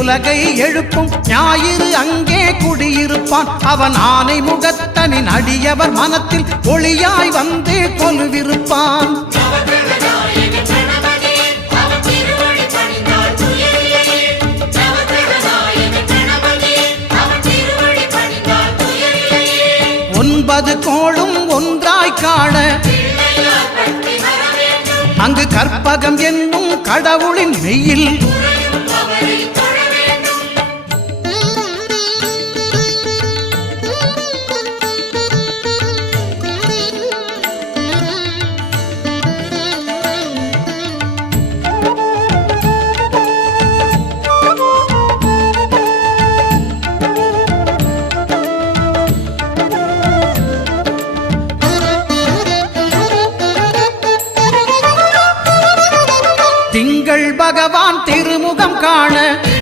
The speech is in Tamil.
உலகை எழுப்பும் ஞாயிறு அங்கே குடியிருப்பான். அவன் ஆனை முகத்தனின் அடியவர் மனத்தில் ஒளியாய் வந்து கொலுவிருப்பான். ஒன்பது கோளும் ஒன்றாய் காண அங்கு கற்பகம் என்னும் கடவுளின் மெய்யில் திங்கள் பகவான் திருமுகம் காண